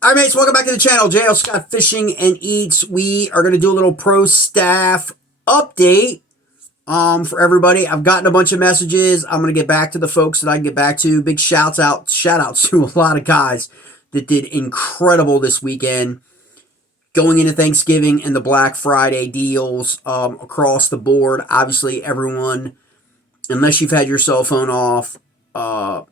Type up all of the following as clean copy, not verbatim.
All right, mates, welcome back to the channel. JL Scott Fishing and Eats. We are going to do a little pro staff update for everybody. I've gotten a bunch of messages. I'm going to get back to the folks that I can get back to. Big shout outs to a lot of guys that did incredible this weekend. Going into Thanksgiving and the Black Friday deals across the board. Obviously, everyone, unless you've had your cell phone off,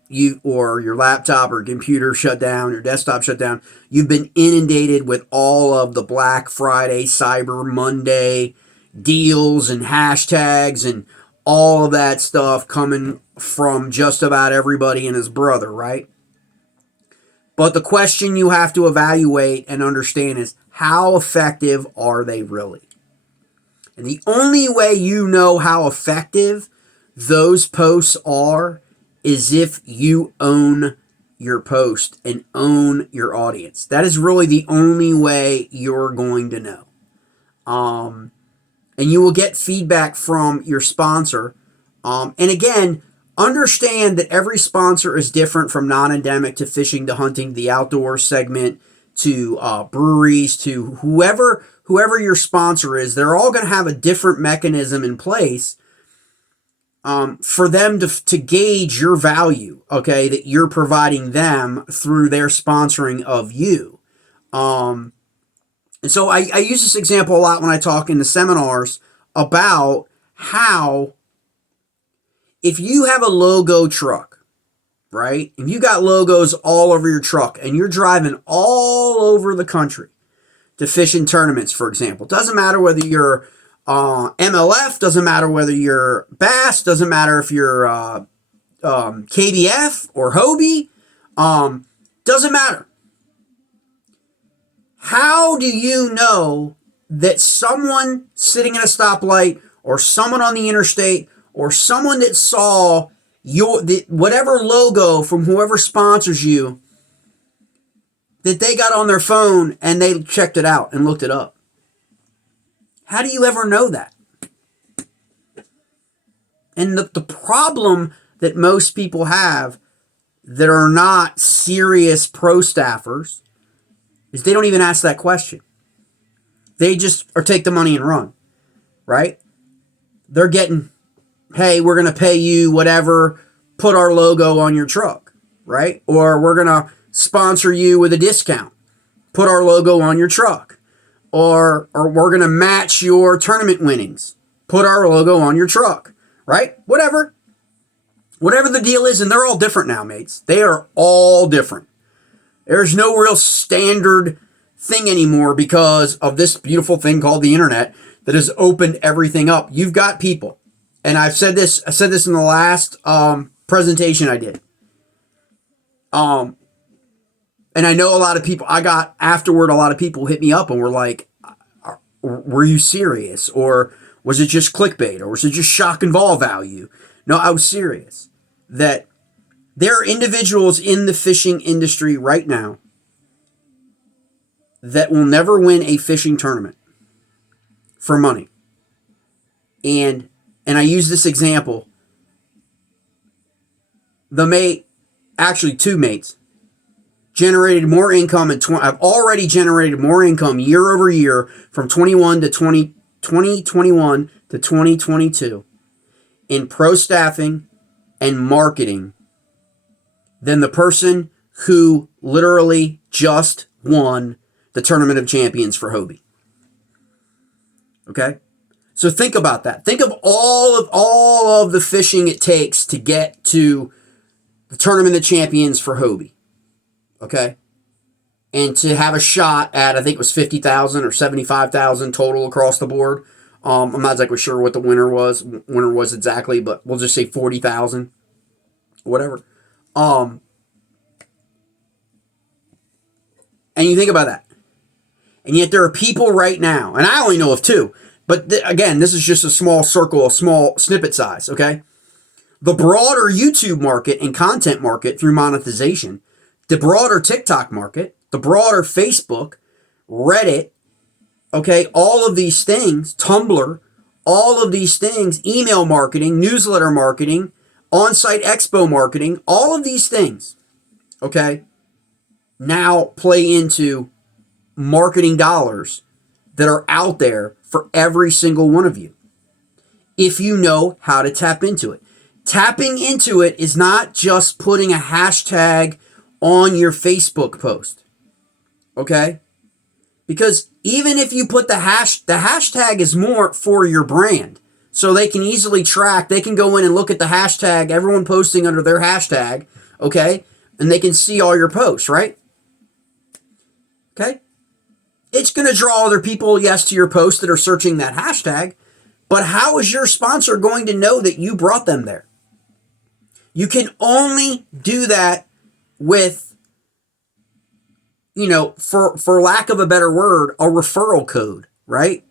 you or your laptop or computer shut down, your desktop shut down, you've been inundated with all of the Black Friday, Cyber Monday deals and hashtags and all of that stuff coming from just about everybody and his brother, right? But the question you have to evaluate and understand is, how effective are they really? And the only way you know how effective those posts are is if you own your post and own your audience. That is really the only way you're going to know. And you will get feedback from your sponsor. And again, understand that every sponsor is different, from non-endemic to fishing to hunting, the outdoor segment to breweries to whoever your sponsor is. They're all going to have a different mechanism in place for them to gauge your value, okay, that you're providing them through their sponsoring of you. And so I use this example a lot when I talk in the seminars about how, if you have a logo truck, right? If you got logos all over your truck and you're driving all over the country to fish in tournaments, for example, doesn't matter whether you're MLF, doesn't matter whether you're Bass, doesn't matter if you're KBF or Hobie, doesn't matter. How do you know that someone sitting at a stoplight or someone on the interstate or someone that saw whatever logo from whoever sponsors you, that they got on their phone and they checked it out and looked it up? How do you ever know that? And the problem that most people have that are not serious pro staffers is they don't even ask that question. They just take the money and run, right? They're getting, hey, we're going to pay you whatever, put our logo on your truck, right? Or we're going to sponsor you with a discount, put our logo on your truck. Or we're going to match your tournament winnings, put our logo on your truck, right? Whatever the deal is, and they're all different now, mates. They are all different. There's no real standard thing anymore because of this beautiful thing called the internet that has opened everything up. You've got people, and I said this in the last presentation I did. And I know a lot of people, a lot of people hit me up and were like, were you serious? Or was it just clickbait? Or was it just shock and ball value? No, I was serious. That there are individuals in the fishing industry right now that will never win a fishing tournament for money. And I use this example. Two mates, generated more income I've already generated more income year over year from 2021 to 2022 in pro staffing and marketing than the person who literally just won the Tournament of Champions for Hobie. Okay? So think about that. Think of all of the fishing it takes to get to the Tournament of Champions for Hobie. Okay, and to have a shot at, I think it was 50,000 or 75,000 total across the board. I'm not exactly sure what the winner was exactly, but we'll just say 40,000, whatever. And you think about that, and yet there are people right now, and I only know of two, but again, this is just a small circle, a small snippet size. Okay, the broader YouTube market and content market through monetization, the broader TikTok market, the broader Facebook, Reddit, okay, all of these things, Tumblr, all of these things, email marketing, newsletter marketing, on-site expo marketing, all of these things, okay, now play into marketing dollars that are out there for every single one of you, if you know how to tap into it. Tapping into it is not just putting a hashtag on your Facebook post, okay? Because even if you put the hashtag is more for your brand. So they can easily track, they can go in and look at the hashtag, everyone posting under their hashtag, okay? And they can see all your posts, right? Okay? It's going to draw other people, yes, to your post that are searching that hashtag. But how is your sponsor going to know that you brought them there? You can only do that with, for lack of a better word, a referral code, right?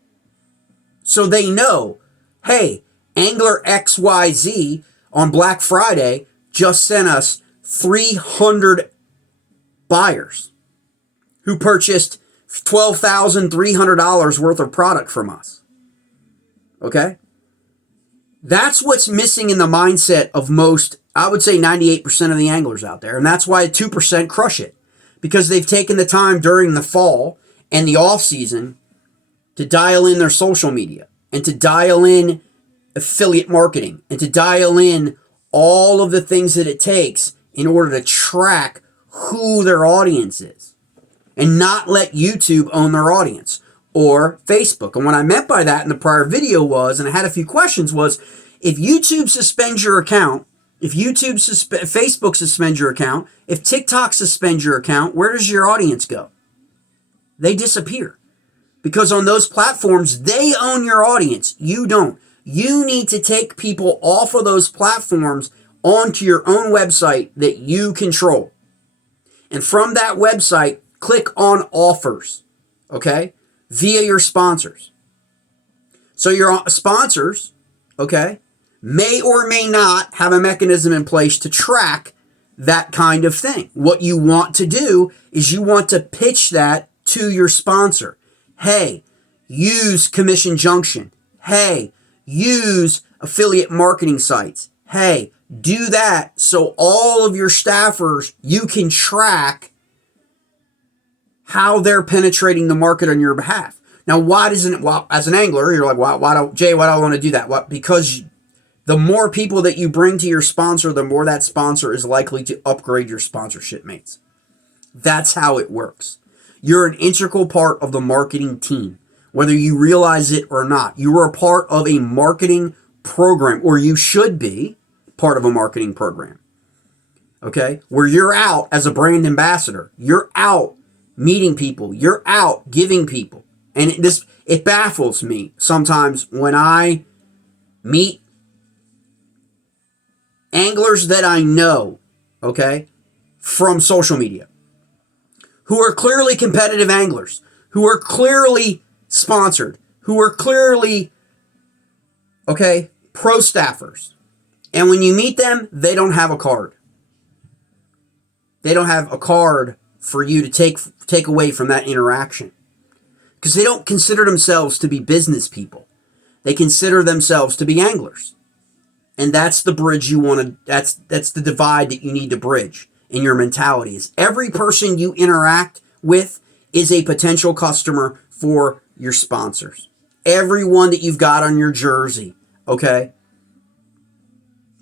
So they know, hey, Angler XYZ on Black Friday just sent us 300 buyers who purchased $12,300 worth of product from us. Okay? That's what's missing in the mindset of most, I would say 98% of the anglers out there. And that's why 2% crush it. Because they've taken the time during the fall and the off season to dial in their social media and to dial in affiliate marketing and to dial in all of the things that it takes in order to track who their audience is and not let YouTube own their audience or Facebook. And what I meant by that in the prior video was, and I had a few questions, was if YouTube suspends your account, if Facebook suspends your account, if TikTok suspends your account, where does your audience go? They disappear. Because on those platforms, they own your audience. You don't. You need to take people off of those platforms onto your own website that you control. And from that website, click on offers, okay, via your sponsors. So your sponsors, okay, may or may not have a mechanism in place to track that kind of thing. What you want to do is you want to pitch that to your sponsor. Hey, use Commission Junction. Hey, use affiliate marketing sites. Hey, do that so all of your staffers, you can track how they're penetrating the market on your behalf. Now, why doesn't it, well, as an angler, you're like, why do I want to do that? What? Because the more people that you bring to your sponsor, the more that sponsor is likely to upgrade your sponsorship mates. That's how it works. You're an integral part of the marketing team, whether you realize it or not. You are a part of a marketing program, or you should be part of a marketing program, okay? Where you're out as a brand ambassador. You're out meeting people. You're out giving people. And it baffles me sometimes when I meet anglers that I know, okay, from social media, who are clearly competitive anglers, who are clearly sponsored, who are clearly, okay, pro staffers. And when you meet them, they don't have a card. They don't have a card for you to take away from that interaction. Because they don't consider themselves to be business people. They consider themselves to be anglers. And that's the bridge you want to, that's the divide that you need to bridge in your mentality. Is every person you interact with is a potential customer for your sponsors. Everyone that you've got on your jersey, okay?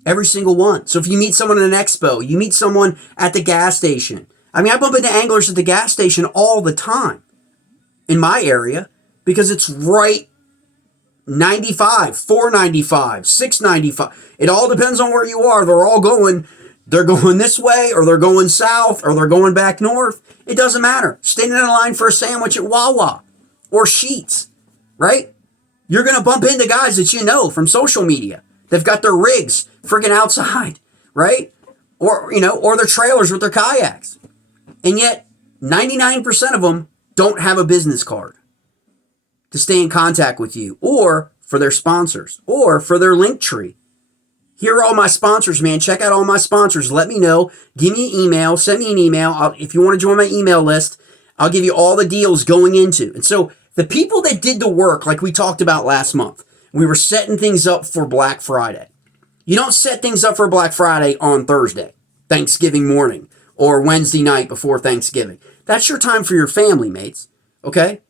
Every single one. So if you meet someone at an expo, you meet someone at the gas station. I mean, I bump into anglers at the gas station all the time in my area because it's right 95, 495, 695. It all depends on where you are. They're going this way, or they're going south, or they're going back north. It doesn't matter. Standing in a line for a sandwich at Wawa or Sheetz, right? You're going to bump into guys that you know from social media. They've got their rigs friggin' outside, right? Or their trailers with their kayaks. And yet, 99% of them don't have a business card to stay in contact with you, or for their sponsors, or for their link tree. Here are all my sponsors, man. Check out all my sponsors. Let me know. Give me an email. Send me an email. If you want to join my email list, I'll give you all the deals going into. And so the people that did the work, like we talked about last month, we were setting things up for Black Friday. You don't set things up for Black Friday on Thursday, Thanksgiving morning, or Wednesday night before Thanksgiving. That's your time for your family, mates. Okay?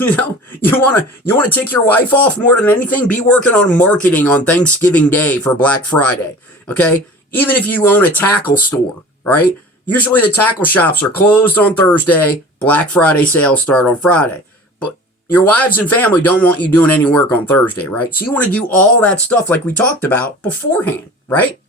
You know, you want to take your wife off more than anything? Be working on marketing on Thanksgiving Day for Black Friday. Okay? Even if you own a tackle store, right? Usually the tackle shops are closed on Thursday. Black Friday sales start on Friday. But your wives and family don't want you doing any work on Thursday, right? So you want to do all that stuff like we talked about beforehand, right?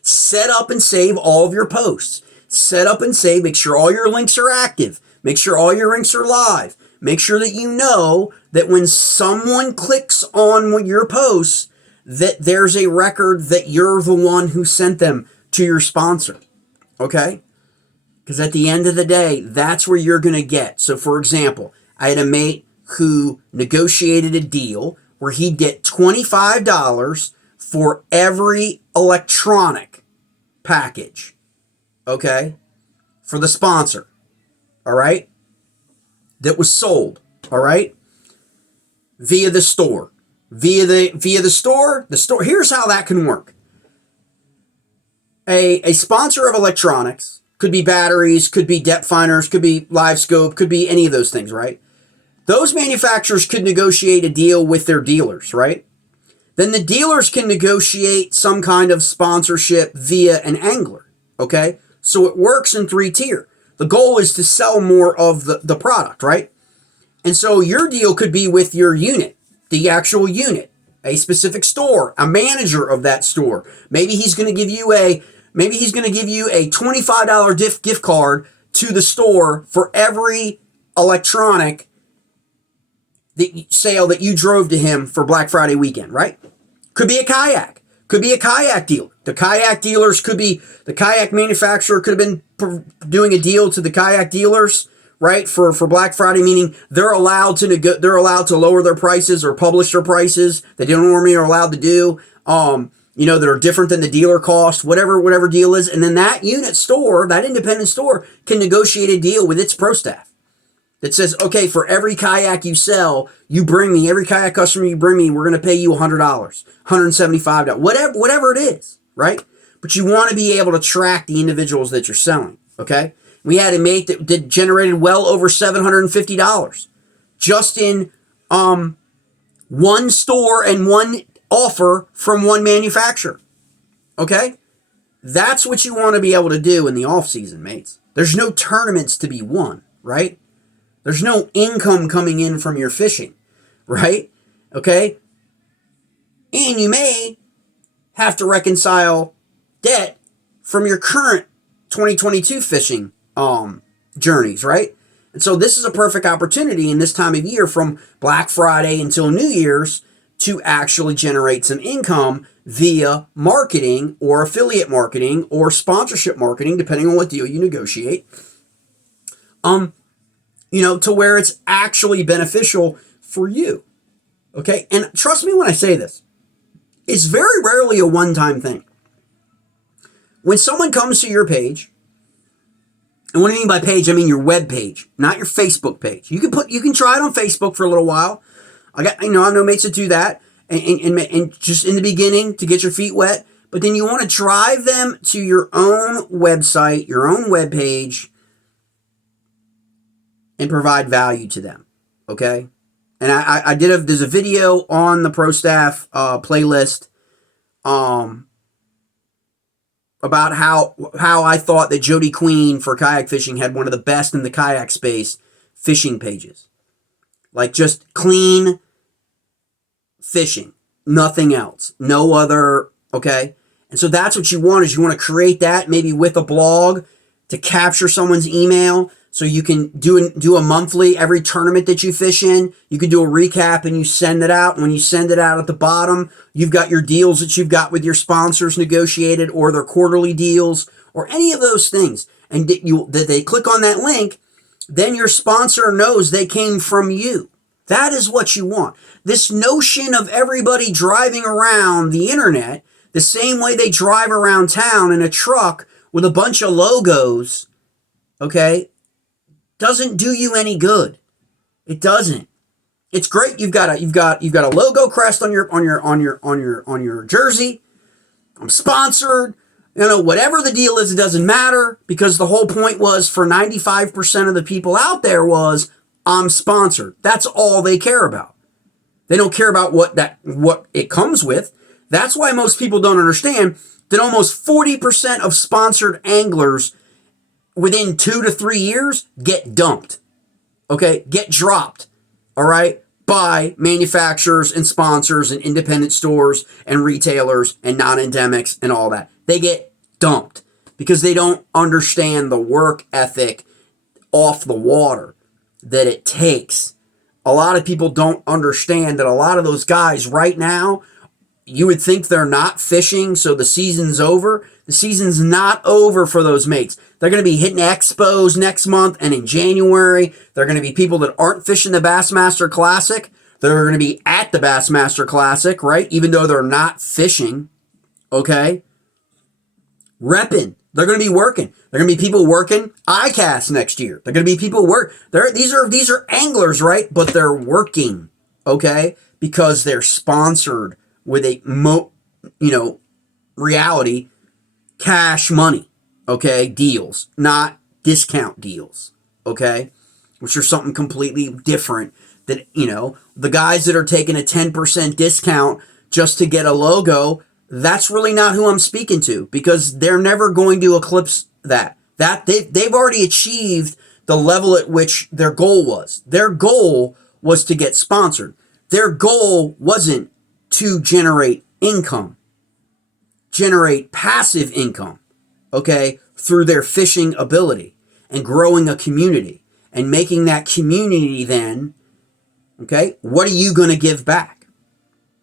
Set up and save all of your posts. Set up and save. Make sure all your links are active. Make sure all your links are live. Make sure that you know that when someone clicks on your posts, that there's a record that you're the one who sent them to your sponsor. Okay? Because at the end of the day, that's where you're going to get. So, for example, I had a mate who negotiated a deal where he'd get $25 for every electronic package. Okay? For the sponsor. All right? That was sold, all right, via the store, via the store. Here's how that can work. A sponsor of electronics could be batteries, could be depth finders, could be live scope, could be any of those things, right? Those manufacturers could negotiate a deal with their dealers, right? Then the dealers can negotiate some kind of sponsorship via an angler, okay? So it works in 3-tier. The goal is to sell more of the product, right? And so your deal could be with your unit, the actual unit, a specific store, a manager of that store. Maybe he's going to give you a $25 gift card to the store for every electronic sale that you drove to him for Black Friday weekend, right? Could be a kayak. Could be a kayak dealer. The kayak dealers could be, the kayak manufacturer could have been doing a deal to the kayak dealers, right? For Black Friday, meaning they're allowed to lower their prices or publish their prices that they normally are allowed to do, that are different than the dealer cost, whatever deal is. And then that unit store, that independent store can negotiate a deal with its pro staff that says, okay, for every kayak you sell, every kayak customer you bring me, we're going to pay you $100, $175, whatever it is, right? But you want to be able to track the individuals that you're selling, okay? We had a mate that generated well over $750 just in one store and one offer from one manufacturer, okay? That's what you want to be able to do in the off season, mates. There's no tournaments to be won, right? There's no income coming in from your fishing, right? Okay? And you may have to reconcile debt from your current 2022 fishing journeys, right? And so this is a perfect opportunity in this time of year from Black Friday until New Year's to actually generate some income via marketing or affiliate marketing or sponsorship marketing, depending on what deal you negotiate. To where it's actually beneficial for you. Okay? And trust me when I say this, it's very rarely a one-time thing. When someone comes to your page, and what I mean by page, I mean your web page, not your Facebook page. You can try it on Facebook for a little while. I know mates that do that, and just in the beginning to get your feet wet, but then you want to drive them to your own website, your own web page, and provide value to them, okay? And there's a video on the Pro Staff playlist about how I thought that Jody Queen for kayak fishing had one of the best in the kayak space fishing pages. Like just clean fishing, nothing else, no other, okay? And so that's what you want is you want to create that maybe with a blog to capture someone's email. So you can do a monthly, every tournament that you fish in, you can do a recap and you send it out. And when you send it out at the bottom, you've got your deals that you've got with your sponsors negotiated or their quarterly deals or any of those things. And that they click on that link, then your sponsor knows they came from you. That is what you want. This notion of everybody driving around the internet the same way they drive around town in a truck with a bunch of logos, okay, doesn't do you any good. It doesn't. It's great. You've got a logo crest on your jersey. I'm sponsored. whatever the deal is, it doesn't matter, because the whole point was for 95% of the people out there was, I'm sponsored. That's all they care about. They don't care about what it comes with. That's why most people don't understand that almost 40% of sponsored anglers within 2 to 3 years get dumped. Okay? Get dropped. All right? By manufacturers and sponsors and independent stores and retailers and non-endemics and all that. They get dumped because they don't understand the work ethic off the water that it takes. A lot of people don't understand that a lot of those guys right now, you would think they're not fishing, so the season's over. The season's not over for those mates. They're going to be hitting expos next month, and in January, they're going to be people that aren't fishing the Bassmaster Classic. They're going to be at the Bassmaster Classic, right? Even though they're not fishing, okay? Repping. They're going to be working. They're going to be people working ICAST next year. They're going to be people These are anglers, right? But they're working, okay? Because they're sponsored with a reality, cash money, okay? Deals, not discount deals, okay? Which are something completely different. That, the guys that are taking a 10% discount just to get a logo, that's really not who I'm speaking to, because they're never going to eclipse that. They've already achieved the level at which their goal was. Their goal was to get sponsored. Their goal wasn't to generate income, generate passive income, okay, through their fishing ability and growing a community and making that community then, okay, what are you going to give back?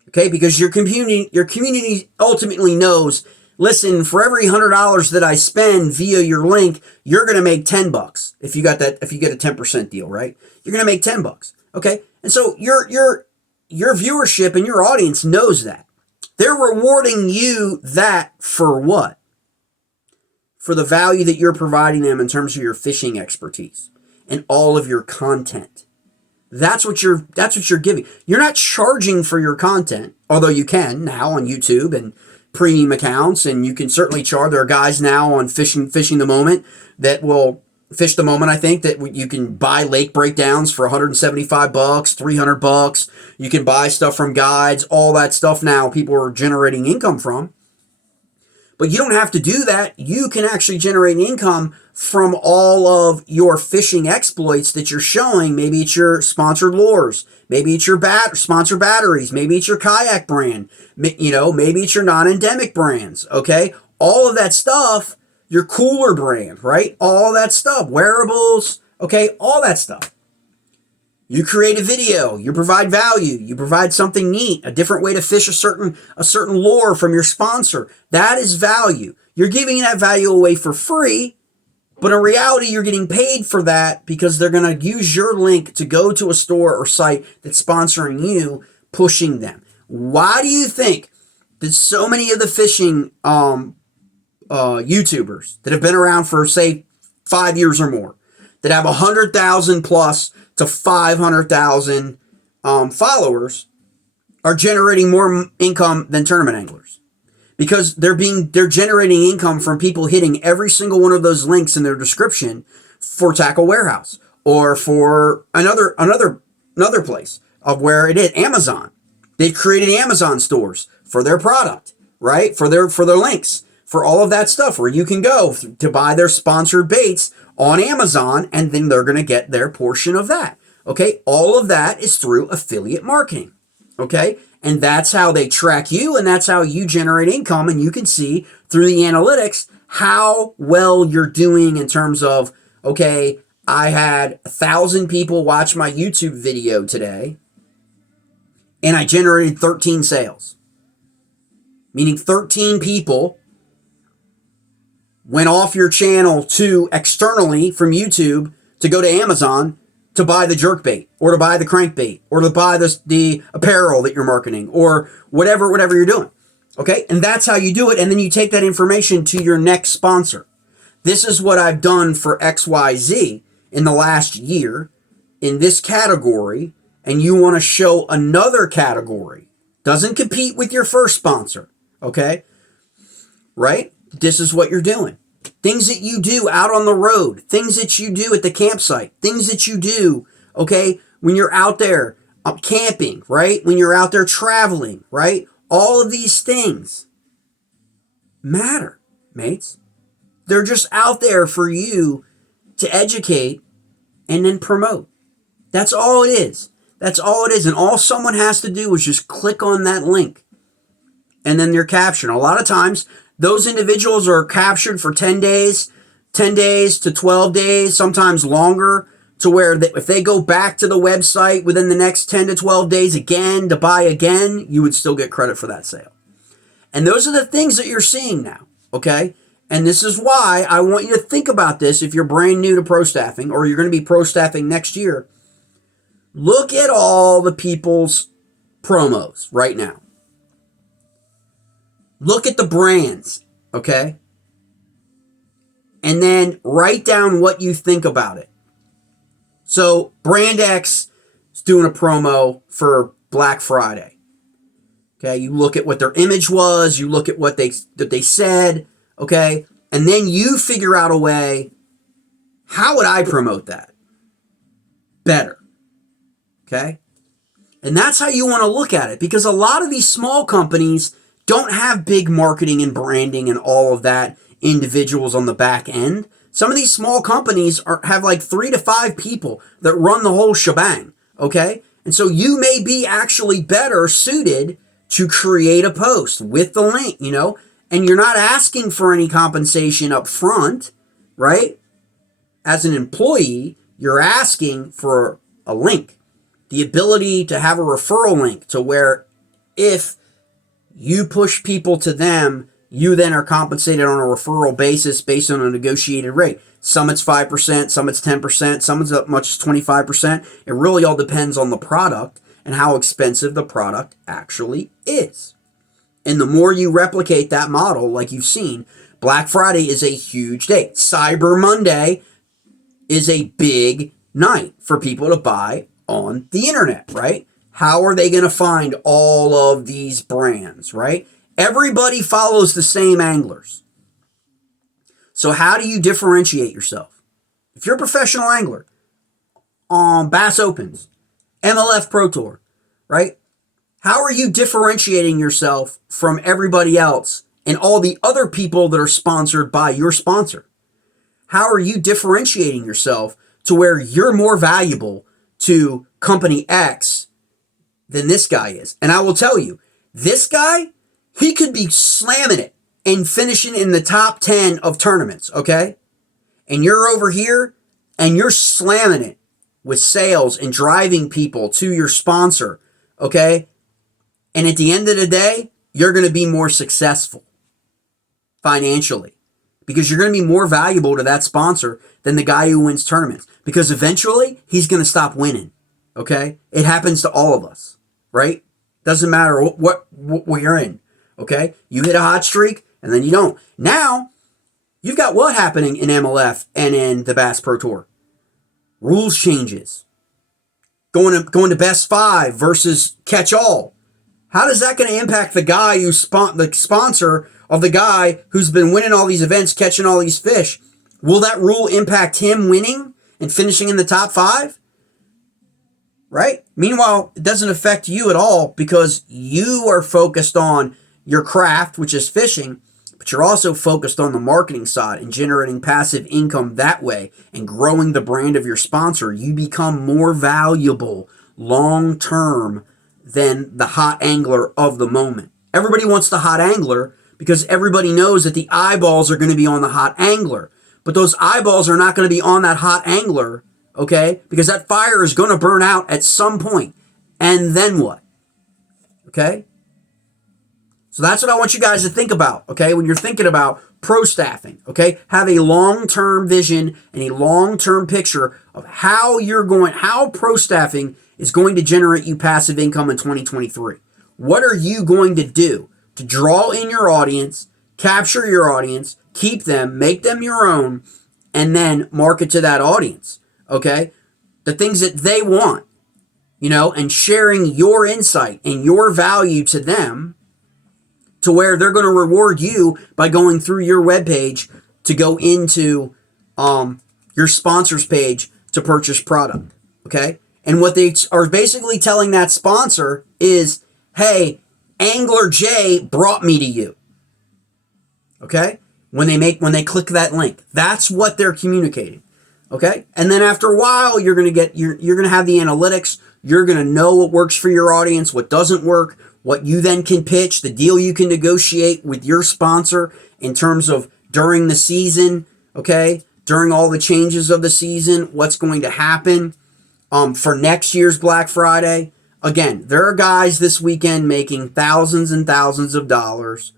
Okay, because your community ultimately knows, listen, for every $100 that I spend via your link, you're going to make $10 if you get a 10% deal, right? You're going to make $10. Okay? And so your viewership and your audience knows that. They're rewarding you that for what? For the value that you're providing them in terms of your fishing expertise and all of your content. That's what you're giving. You're not charging for your content, although you can now on YouTube and premium accounts, and you can certainly charge. There are guys now on Fishing the Moment that will Fish the Moment. I think that you can buy lake breakdowns for $175, $300. You can buy stuff from guides, all that stuff now people are generating income from. But you don't have to do that. You can actually generate income from all of your fishing exploits that you're showing. Maybe it's your sponsored lures. Maybe it's your sponsored batteries. Maybe it's your kayak brand. Maybe it's your non-endemic brands, okay? All of that stuff, your cooler brand, right? All that stuff, wearables, okay? All that stuff. You create a video, you provide value, you provide something neat, a different way to fish a certain lure from your sponsor. That is value. You're giving that value away for free, but in reality, you're getting paid for that because they're going to use your link to go to a store or site that's sponsoring you, pushing them. Why do you think that so many of the fishing YouTubers that have been around for, say, 5 years or more, that have 100,000 plus to 500,000 followers are generating more income than tournament anglers? Because they're generating income from people hitting every single one of those links in their description for Tackle Warehouse or for another place of where it is, Amazon. They've created Amazon stores for their product, right? For their links, for all of that stuff where you can go to buy their sponsored baits on Amazon, and then they're going to get their portion of that. Okay, all of that is through affiliate marketing. Okay, and that's how they track you, and that's how you generate income, and you can see through the analytics how well you're doing in terms of, okay, I had 1,000 people watch my YouTube video today, and I generated 13 sales. Meaning 13 people went off your channel to externally from YouTube to go to Amazon to buy the jerkbait or to buy the crankbait or to buy the apparel that you're marketing or whatever you're doing. Okay? And that's how you do it. And then you take that information to your next sponsor. This is what I've done for XYZ in the last year in this category, and you want to show another category. Doesn't compete with your first sponsor. Okay? Right? this is what you're doing. Things that you do out on the road, things that you do at the campsite, things that you do, okay, when you're out there camping, right? When you're out there traveling, right? All of these things matter, mates. They're just out there for you to educate and then promote. That's all it is. That's all it is. And all someone has to do is just click on that link. And then they're captured. A lot of times, those individuals are captured for 10 days to 12 days, sometimes longer, to where if they go back to the website within the next 10 to 12 days again to buy again, you would still get credit for that sale. And those are the things that you're seeing now, okay? And this is why I want you to think about this if you're brand new to pro staffing or you're going to be pro staffing next year. Look at all the people's promos right now. Look at the brands, okay? And then write down what you think about it. So Brand X is doing a promo for Black Friday. Okay, you look at what their image was, you look at what they said, okay? And then you figure out a way, how would I promote that better? Okay? And that's how you want to look at it, because a lot of these small companies don't have big marketing and branding and all of that individuals on the back end. Some of these small companies have like 3 to 5 people that run the whole shebang, okay? And so you may be actually better suited to create a post with the link, you know? And you're not asking for any compensation up front, right? As an employee, you're asking for a link. The ability to have a referral link to where if you push people to them, you then are compensated on a referral basis based on a negotiated rate. Some it's 5%, some it's 10%, some it's as much as 25%. It really all depends on the product and how expensive the product actually is. And the more you replicate that model, like you've seen, Black Friday is a huge day. Cyber Monday is a big night for people to buy on the internet, right? How are they going to find all of these brands, right? Everybody follows the same anglers. So how do you differentiate yourself? If you're a professional angler on Bass Opens, MLF Pro Tour, right? How are you differentiating yourself from everybody else and all the other people that are sponsored by your sponsor? How are you differentiating yourself to where you're more valuable to company X than this guy is? And I will tell you, this guy, he could be slamming it and finishing in the top 10 of tournaments, okay? And you're over here and you're slamming it with sales and driving people to your sponsor, okay? And at the end of the day, you're going to be more successful financially because you're going to be more valuable to that sponsor than the guy who wins tournaments, because eventually he's going to stop winning, okay? It happens to all of us, right? Doesn't matter what we're in, okay? You hit a hot streak and then you don't. Now, you've got what happening in MLF and in the Bass Pro Tour? Rules changes. Going to best 5 versus catch all. How is that going to impact the guy the sponsor of the guy who's been winning all these events, catching all these fish? Will that rule impact him winning and finishing in the top 5? Right? Meanwhile, it doesn't affect you at all because you are focused on your craft, which is fishing, but you're also focused on the marketing side and generating passive income that way and growing the brand of your sponsor. You become more valuable long-term than the hot angler of the moment. Everybody wants the hot angler because everybody knows that the eyeballs are going to be on the hot angler. But those eyeballs are not going to be on that hot angler, okay? Because that fire is going to burn out at some point. And then what? Okay? So that's what I want you guys to think about, okay? When you're thinking about pro staffing, okay? Have a long-term vision and a long-term picture of how pro staffing is going to generate you passive income in 2023. What are you going to do to draw in your audience, capture your audience, keep them, make them your own, and then market to that audience, okay? The things that they want, and sharing your insight and your value to them to where they're going to reward you by going through your webpage to go into your sponsors page to purchase product. Okay? And what they are basically telling that sponsor is, hey, Angler J brought me to you. Okay? When they click that link. That's what they're communicating. Okay? And then after a while, you're going to have the analytics. You're going to know what works for your audience, what doesn't work, what you then can pitch, the deal you can negotiate with your sponsor in terms of during the season, okay? During all the changes of the season, what's going to happen for next year's Black Friday. Again, there are guys this weekend making thousands and thousands of dollars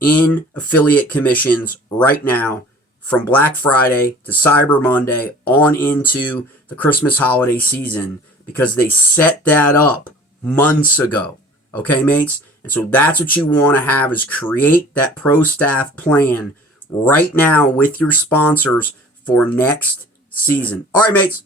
in affiliate commissions right now from Black Friday to Cyber Monday on into the Christmas holiday season because they set that up months ago. Okay, mates? And so that's what you want to have is create that pro staff plan right now with your sponsors for next season. All right, mates.